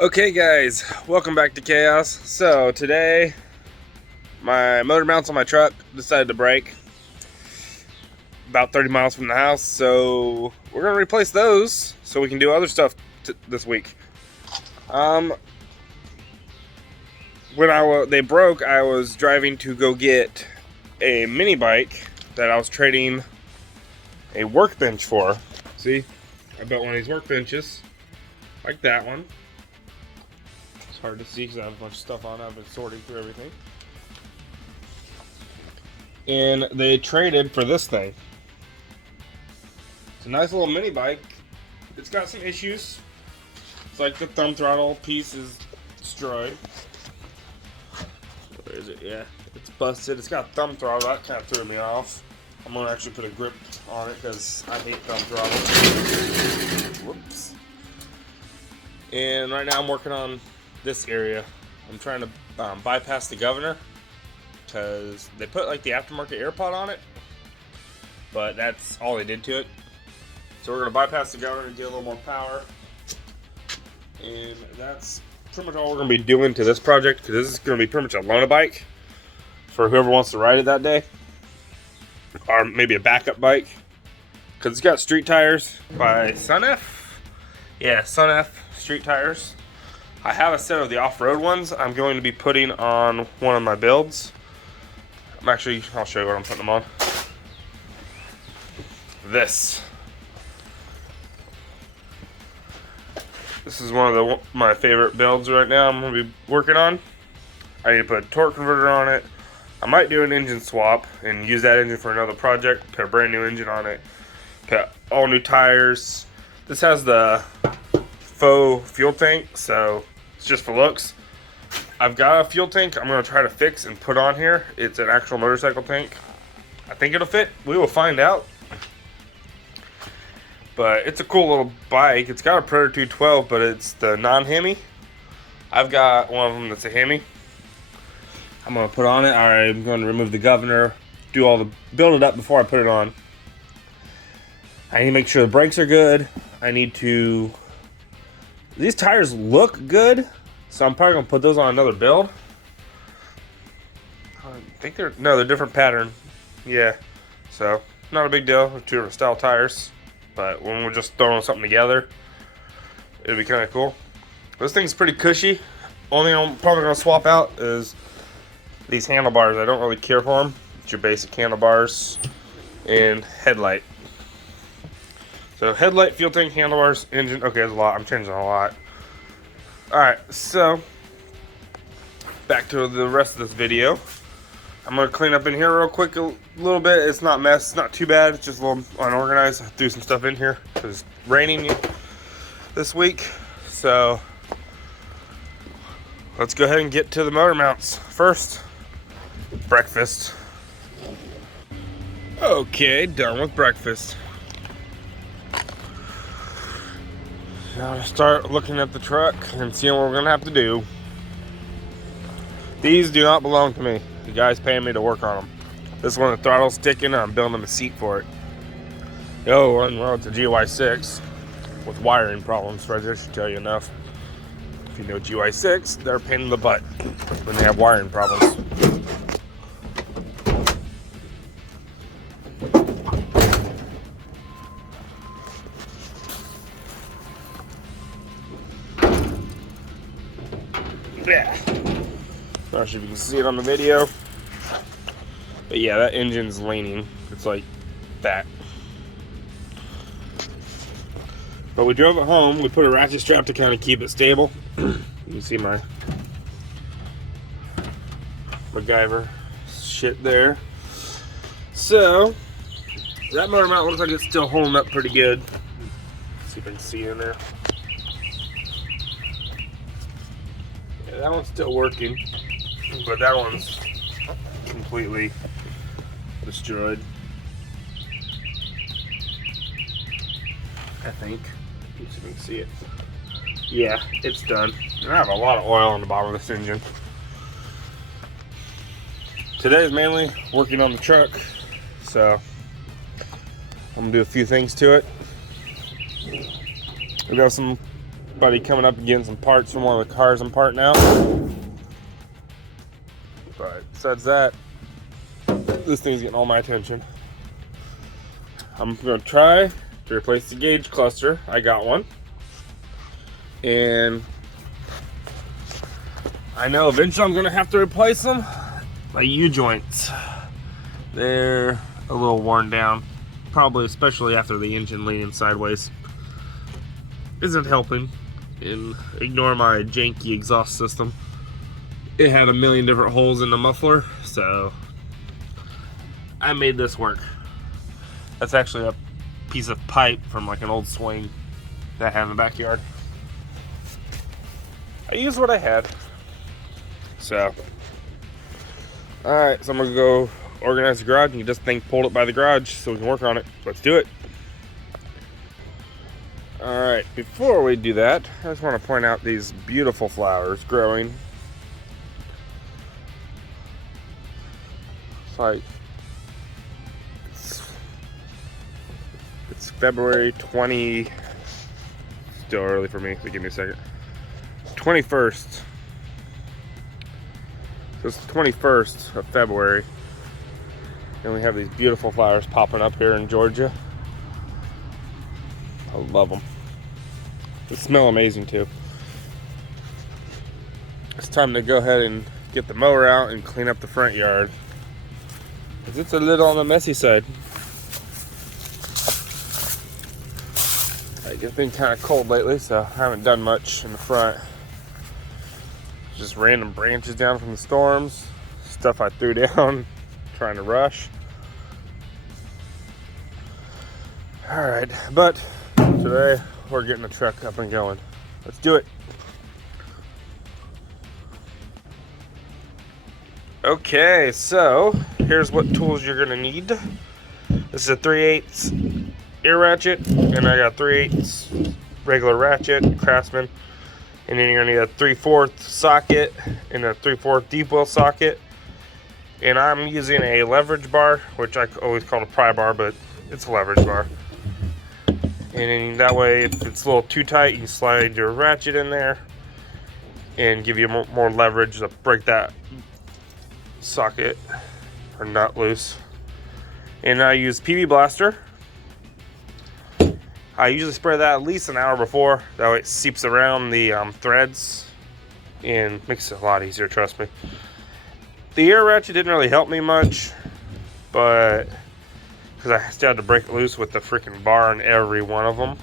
Okay guys, welcome back to Chaos. So today, my motor mounts on my truck decided to break about 30 miles from the house, so we're going to replace those so we can do other stuff this week. When they broke, I was driving to go get a mini bike that I was trading a workbench for. See, I built one of these workbenches, like that one. It's hard to see because I have a bunch of stuff on it. I've been sorting through everything. And they traded for this thing. It's a nice little mini bike. It's got some issues. It's like the thumb throttle piece is destroyed. Where is it? Yeah, it's busted. It's got thumb throttle. That kind of threw me off. I'm going to actually put a grip on it because I hate thumb throttle. Whoops. And right now I'm working on this area. I'm trying to bypass the governor because they put like the aftermarket air pod on it, but that's all they did to it. So we're going to bypass the governor and get a little more power, and that's pretty much all we're going to be doing to this project, because this is going to be pretty much a loaner bike for whoever wants to ride it that day, or maybe a backup bike, because it's got street tires by Sun-F. Yeah, Sun-F street tires. I have a set of the off-road ones I'm going to be putting on one of my builds. I'll show you what I'm putting them on. This is one of my favorite builds right now I'm going to be working on. I need to put a torque converter on it. I might do an engine swap and use that engine for another project. Put a brand new engine on it. Put all new tires. This has the faux fuel tank, so it's just for looks. I've got a fuel tank I'm going to try to fix and put on here. It's an actual motorcycle tank. I think it'll fit. We will find out. But it's a cool little bike. It's got a Predator 212, but it's the non-Hemi. I've got one of them that's a Hemi. I'm going to put on it. I'm going to remove the governor, build it up before I put it on. I need to make sure the brakes are good. These tires look good, so I'm probably going to put those on another build. I think they're different pattern. Yeah, so not a big deal. They're two different style tires, but when we're just throwing something together, it'd be kind of cool. This thing's pretty cushy. Only thing I'm probably going to swap out is these handlebars. I don't really care for them. It's your basic handlebars and headlight. So headlight, fuel tank, handlebars, engine. Okay, there's a lot. I'm changing a lot. Alright, so back to the rest of this video. I'm going to clean up in here real quick a little bit. It's not mess. It's not too bad. It's just a little unorganized. I threw some stuff in here because it's raining this week. So let's go ahead and get to the motor mounts. First, breakfast. Okay, done with breakfast. Now to start looking at the truck and seeing what we're gonna have to do. These do not belong to me. The guy's paying me to work on them. This one, the throttle's sticking, and I'm building him a seat for it. Well, it's a GY6 with wiring problems. Right there should tell you enough. If you know GY6, they're a pain in the butt when they have wiring problems. Yeah. Not sure if you can see it on the video, but yeah, that engine's leaning. It's like that. But we drove it home. We put a ratchet strap to kind of keep it stable. You can see my MacGyver shit there. So that motor mount looks like it's still holding up pretty good. Let's see if I can see in there. That one's still working, but that one's completely destroyed, I think. Let's see if you can see it. Yeah, it's done. And I have a lot of oil on the bottom of this engine. Today is mainly working on the truck, so I'm gonna do a few things to it. We got some buddy coming up and getting some parts from one of the cars I'm parting out. But besides that, this thing's getting all my attention. I'm gonna try to replace the gauge cluster. I got one. And I know eventually I'm gonna have to replace them. My U-joints, they're a little worn down. Probably especially after the engine leaning sideways. Isn't helping. And ignore my janky exhaust system. It had a million different holes in the muffler, so I made this work. That's actually a piece of pipe from like an old swing that I had in the backyard. I used what I had. So, alright, so I'm gonna go organize the garage and get this thing pulled up by the garage so we can work on it. Let's do it. Alright, before we do that, I just want to point out these beautiful flowers growing. It's like, it's February 20, still early for me, so give me a second. 21st. So it's the 21st of February. And we have these beautiful flowers popping up here in Georgia. I love them. They smell amazing too. It's time to go ahead and get the mower out and clean up the front yard. Because it's a little on the messy side. It's been kind of cold lately, so I haven't done much in the front. Just random branches down from the storms, stuff I threw down trying to rush. Alright, but today we're getting the truck up and going. Let's do it. Okay, so here's what tools you're gonna need. This is a 3/8 ear ratchet, and I got 3/8 regular ratchet, Craftsman. And then you're gonna need a 3/4 socket and a 3/4 deep well socket. And I'm using a leverage bar, which I always call a pry bar, but it's a leverage bar. And then that way, if it's a little too tight, you can slide your ratchet in there and give you more leverage to break that socket or nut loose. And I use PB Blaster. I usually spray that at least an hour before. That way it seeps around the threads and makes it a lot easier, trust me. The ear ratchet didn't really help me much, but because I still had to break it loose with the freaking bar in every one of them.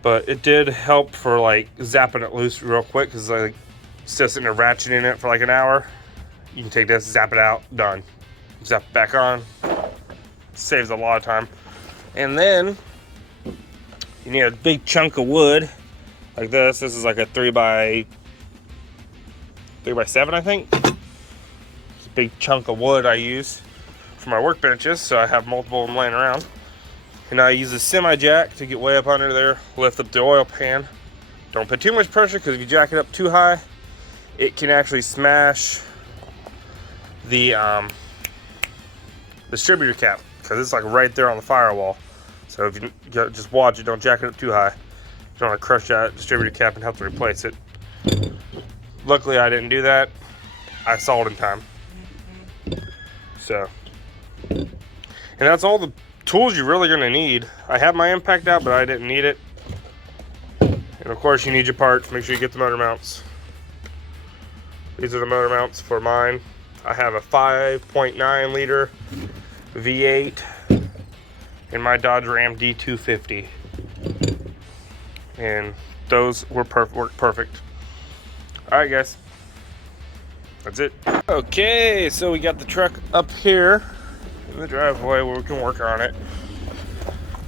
But it did help for like zapping it loose real quick, because like instead of sitting there ratcheting it for like an hour, you can take this, zap it out, done. Zap it back on. Saves a lot of time. And then you need a big chunk of wood like this. This is like a 3x7, I think. It's a big chunk of wood I use for my workbenches, so I have multiple of them laying around. And I use a semi jack to get way up under there, lift up the oil pan. Don't put too much pressure, because if you jack it up too high, it can actually smash the distributor cap, because it's like right there on the firewall. So if you just watch it, don't jack it up too high. You don't want to crush that distributor cap and have to replace it. Luckily I didn't do that. I saw it in time. So, and that's all the tools you're really gonna need. I have my impact out, but I didn't need it. And of course you need your parts. Make sure you get the motor mounts. These are the motor mounts for mine. I have a 5.9 liter V8 in my Dodge Ram D250, and those were worked perfect. All right, guys, that's it. Okay, so we got the truck up here in the driveway where we can work on it.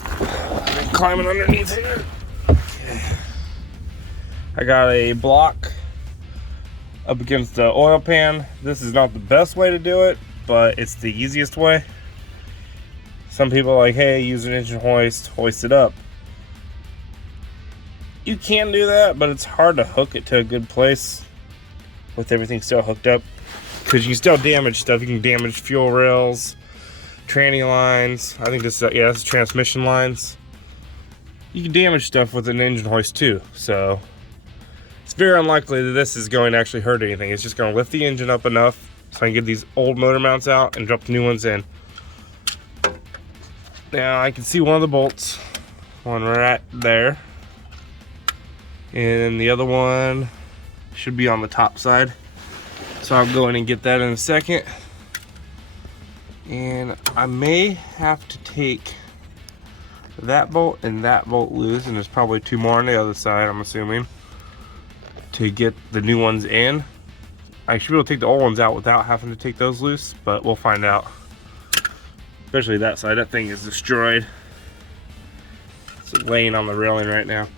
I'm climbing underneath here. Okay. I got a block up against the oil pan. This is not the best way to do it, but it's the easiest way. Some people are like, hey, use an engine hoist, hoist it up. You can do that, but it's hard to hook it to a good place with everything still hooked up, because you can still damage stuff. You can damage fuel rails, tranny lines. I think this is, yeah, this is transmission lines. you can damage stuff with an engine hoist too. So it's very unlikely that this is going to actually hurt anything. It's just going to lift the engine up enough so I can get these old motor mounts out and drop the new ones in. Now I can see one of the bolts, one right there, and the other one should be on the top side. So I'll go in and get that in a second. And I may have to take that bolt and that bolt loose, and there's probably two more on the other side, I'm assuming, to get the new ones in. I should be able to take the old ones out without having to take those loose, but we'll find out. Especially that side, that thing is destroyed. It's laying on the railing right now.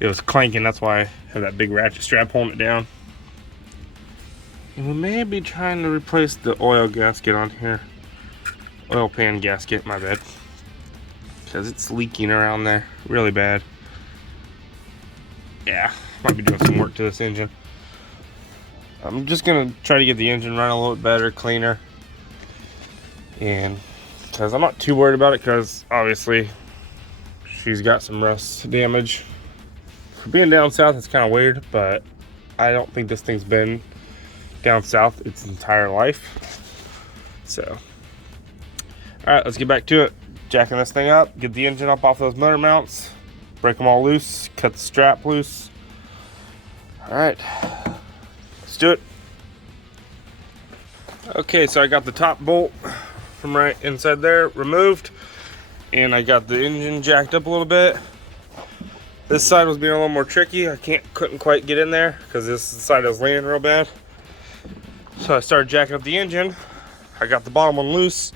It was clanking, that's why I have that big ratchet strap holding it down. And we may be trying to replace the oil gasket on here. Oil pan gasket, my bad. Because it's leaking around there really bad. Yeah, might be doing some work to this engine. I'm just gonna try to get the engine running a little bit better, cleaner. And because I'm not too worried about it, because obviously she's got some rust damage. For being down south, it's kind of weird, but I don't think this thing's been down south its entire life. So, all right, let's get back to it. Jacking this thing up, get the engine up off those motor mounts, break them all loose, cut the strap loose. All right, let's do it. Okay, so I got the top bolt from right inside there removed, and I got the engine jacked up a little bit. This side was being a little more tricky. I couldn't quite get in there because this side was leaning real bad. So I started jacking up the engine. I got the bottom one loose,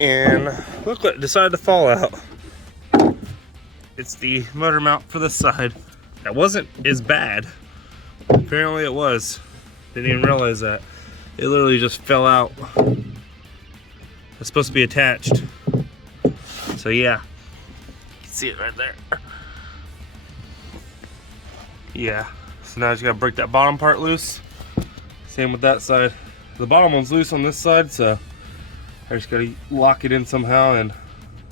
and look what decided to fall out. It's the motor mount for this side. That wasn't as bad. Apparently it was. Didn't even realize that. It literally just fell out. It's supposed to be attached. So yeah, you can see it right there. Yeah, so now I just gotta break that bottom part loose. Same with that side. The bottom one's loose on this side, so I just gotta lock it in somehow and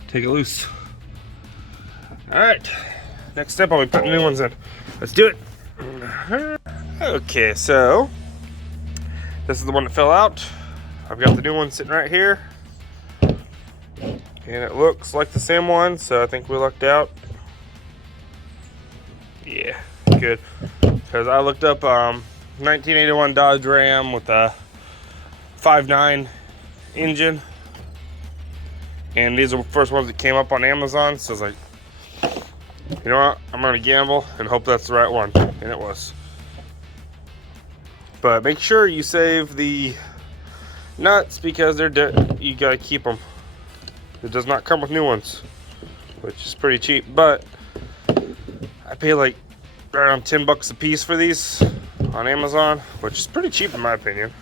take it loose. All right, next step, I'll be putting new ones in. Let's do it. Okay, so this is the one that fell out. I've got the new one sitting right here, and it looks like the same one, so I think we lucked out. Yeah, good, because I looked up 1981 Dodge Ram with a 5.9 engine, and these are the first ones that came up on Amazon, so I was like, you know what, I'm gonna gamble and hope that's the right one, and it was. But make sure you save the nuts because they're dead. You gotta keep them. It does not come with new ones, which is pretty cheap, but I pay like around 10 bucks a piece for these on Amazon, which is pretty cheap in my opinion.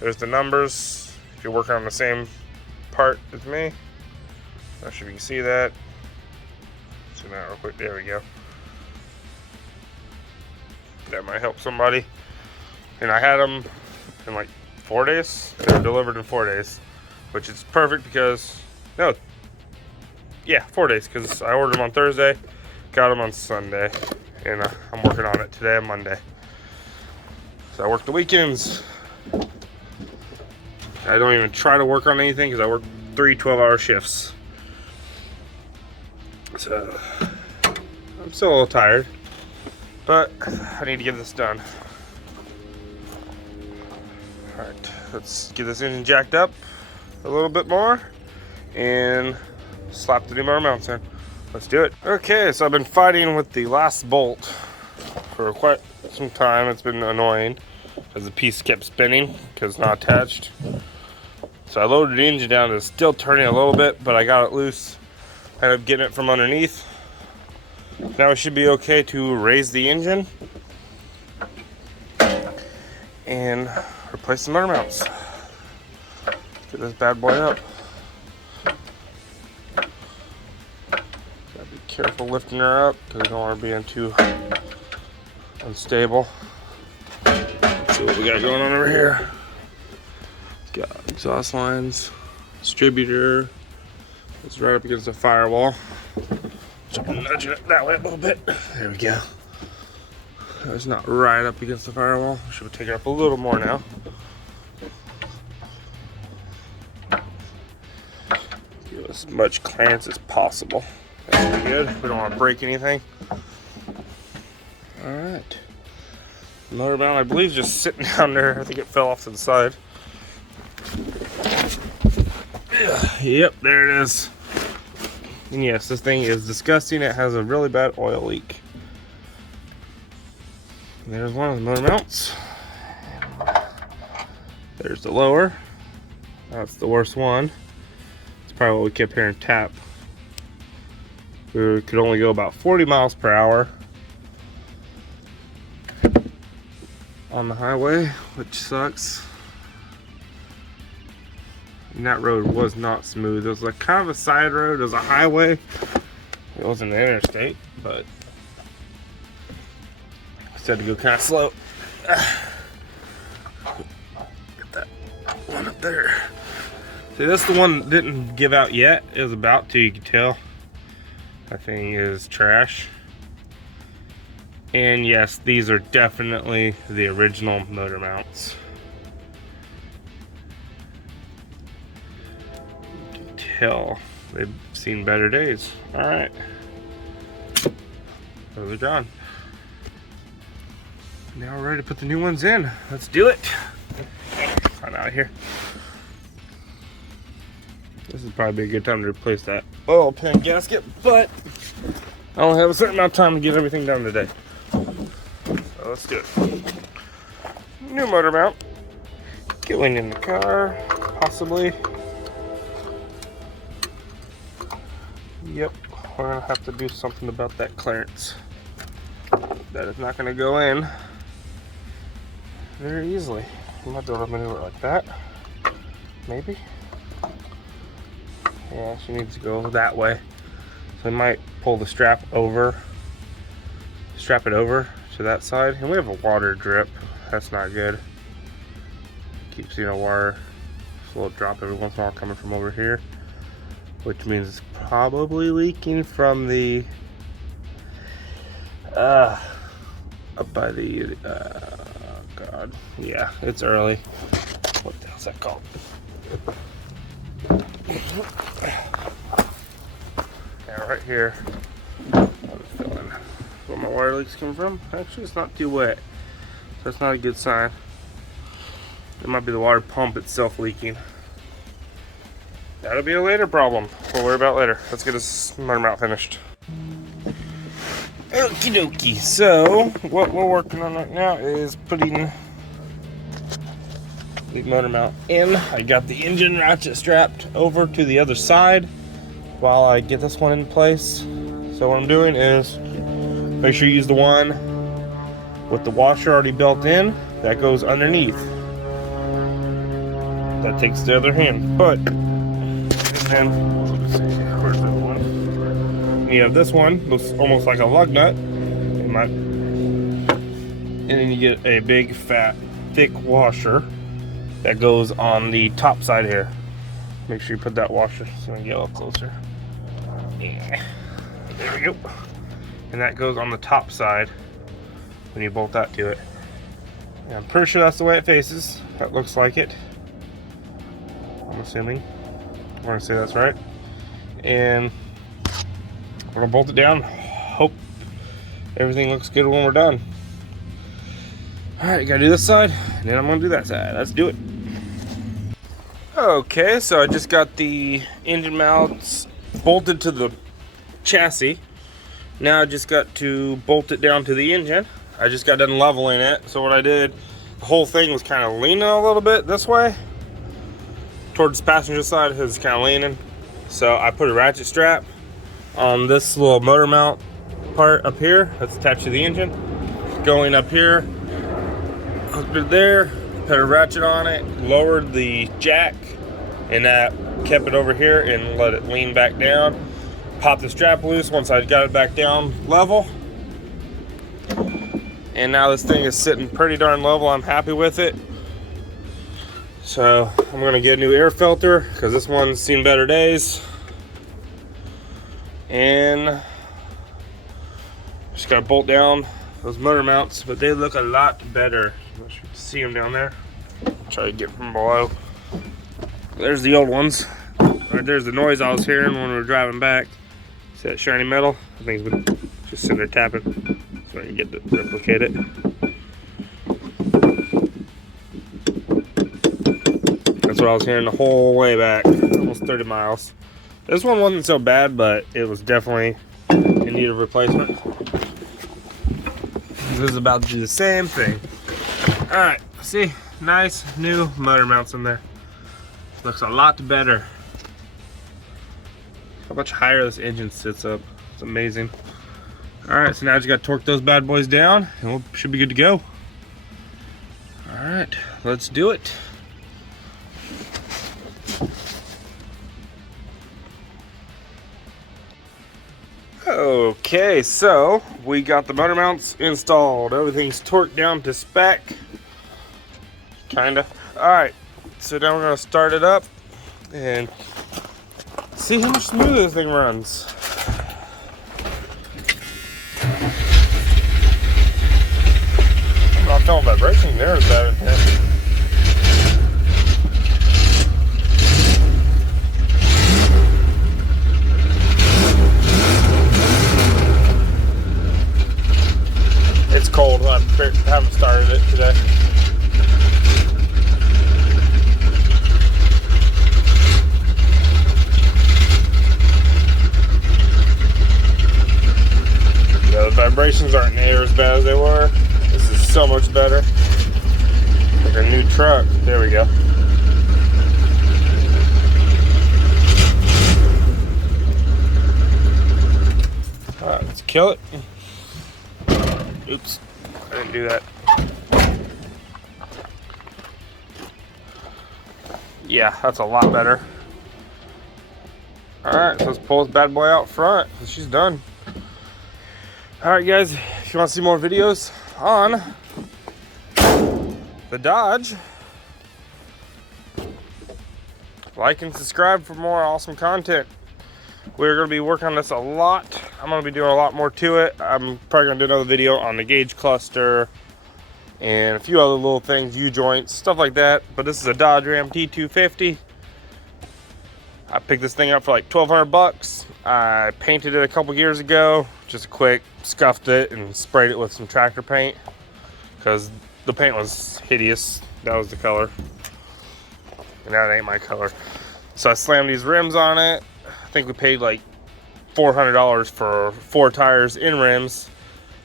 There's the numbers if you're working on the same part as me. Not sure if you can see that. Zoom out real quick. There we go. That might help somebody. And I had them in like 4 days. They were delivered in 4 days, which is perfect because, no, yeah, 4 days, because I ordered them on Thursday, got them on Sunday, and I'm working on it today and Monday. So I work the weekends. I don't even try to work on anything because I work 3 12-hour shifts. So I'm still a little tired, but I need to get this done. All right, let's get this engine jacked up a little bit more and slap the new motor mounts in. Let's do it. Okay, so I've been fighting with the last bolt for quite some time. It's been annoying because the piece kept spinning because it's not attached. So I loaded the engine down. It's still turning a little bit, but I got it loose. I ended up getting it from underneath. Now it should be okay to raise the engine and replace the motor mounts. Get this bad boy up. Gotta be careful lifting her up because I don't want her being too unstable. Let's see what we got going on over here. Got exhaust lines, distributor. It's right up against the firewall. So I'm nudging it that way a little bit. There we go. It's not right up against the firewall. Should take it up a little more now. Give as much clearance as possible. That's pretty good. We don't want to break anything. Alright. Motor mount, I believe, is just sitting down there. I think it fell off to the side. Yep, there it is. And yes, this thing is disgusting. It has a really bad oil leak. There's one of the motor mounts. There's the lower. That's the worst one. It's probably what we kept hearing tap. We could only go about 40 miles per hour on the highway, which sucks. And that road was not smooth. It was like kind of a side road. It was a highway. It wasn't an interstate, but I just had to go kind of slow. Get that one up there. See, that's the one that didn't give out yet. It was about to, you can tell. That thing is trash. And yes, these are definitely the original motor mounts. You can tell they've seen better days. All right, those are gone. Now we're ready to put the new ones in. Let's do it. I'm out of here. This is probably a good time to replace that oil pan gasket, but I only have a certain amount of time to get everything done today. So let's do it. New motor mount. Going in the car, possibly. Yep, we're gonna have to do something about that clearance. That is not gonna go in very easily. You might be able to maneuver it like that. Maybe. Yeah, she needs to go that way. So we might pull the strap it over to that side. And we have a water drip. That's not good. Keep seeing a water, a little drop every once in a while coming from over here, which means it's probably leaking from the up by the God, yeah, it's early. What the hell's that called? Yeah, right here. I'm feeling where my water leak's coming from. Actually, it's not too wet, so that's not a good sign. It might be the water pump itself leaking. That'll be a later problem. We'll worry about later. Let's get this motor mount finished. Okie dokie. So, what we're working on right now is putting the motor mount in. I got the engine ratchet strapped over to the other side while I get this one in place. So what I'm doing is make sure you use the one with the washer already built in. That goes underneath. That takes the other hand. But then, let's see, where's that one? You have this one, looks almost like a lug nut. And then you get a big, fat, thick washer that goes on the top side here. Make sure you put that washer so we can get a little closer. Yeah. There we go. And that goes on the top side when you bolt that to it. And I'm pretty sure that's the way it faces. That looks like it. I'm assuming. We're gonna say that's right. And we're gonna bolt it down. Hope everything looks good when we're done. Alright, you gotta do this side, and then I'm gonna do that side. Let's do it. Okay, so I just got the engine mounts bolted to the chassis. Now I just got to bolt it down to the engine. I just got done leveling it. So what I did, the whole thing was kind of leaning a little bit this way. Towards the passenger side, it was kind of leaning. So I put a ratchet strap on this little motor mount part up here that's attached to the engine. Going up here, hooked it there, put a ratchet on it, lowered the jack, and that kept it over here and let it lean back down. Popped the strap loose once I got it back down level. And now this thing is sitting pretty darn level. I'm happy with it. So I'm gonna get a new air filter because this one's seen better days. And Just gotta bolt down those motor mounts, but they look a lot better. You can see them down there. Try to get from below. There's the old ones. Right there's the noise I was hearing when we were driving back. See that shiny metal? I think it's been just sitting there tapping, so I can get to replicate it. That's what I was hearing the whole way back, almost 30 miles. This one wasn't so bad, but it was definitely in need of replacement. This is about to do the same thing. All right, see, nice new motor mounts in there. Looks a lot better. How much higher this engine sits up. It's amazing. All right, so now I just got to torque those bad boys down and we should be good to go. All right, let's do it. Okay, so we got the motor mounts installed. Everything's torqued down to spec. Kinda. All right, so now we're gonna start it up and see how much smoother this thing runs. I'm not feeling vibration there as bad as that. It's cold. I haven't started it today. Yeah, the vibrations aren't near as bad as they were. This is so much better. Like a new truck. There we go. Alright, let's kill it. Oops, I didn't do that. Yeah, that's a lot better. Alright, so let's pull this bad boy out front. She's done. Alright guys, if you want to see more videos on the Dodge, like and subscribe for more awesome content. We're going to be working on this a lot. I'm going to be doing a lot more to it. I'm probably going to do another video on the gauge cluster and a few other little things, U-joints, stuff like that. But this is a Dodge Ram D250. I picked this thing up for like 1,200 bucks. I painted it a couple years ago. Just a quick scuffed it and sprayed it with some tractor paint because the paint was hideous. That was the color. And that ain't my color. So I slammed these rims on it. I think we paid like $400 for 4 tires in rims.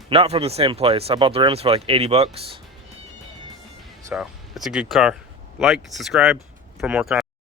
Not from the same place. I bought the rims for like 80 bucks. So it's a good car. Like, subscribe for more content.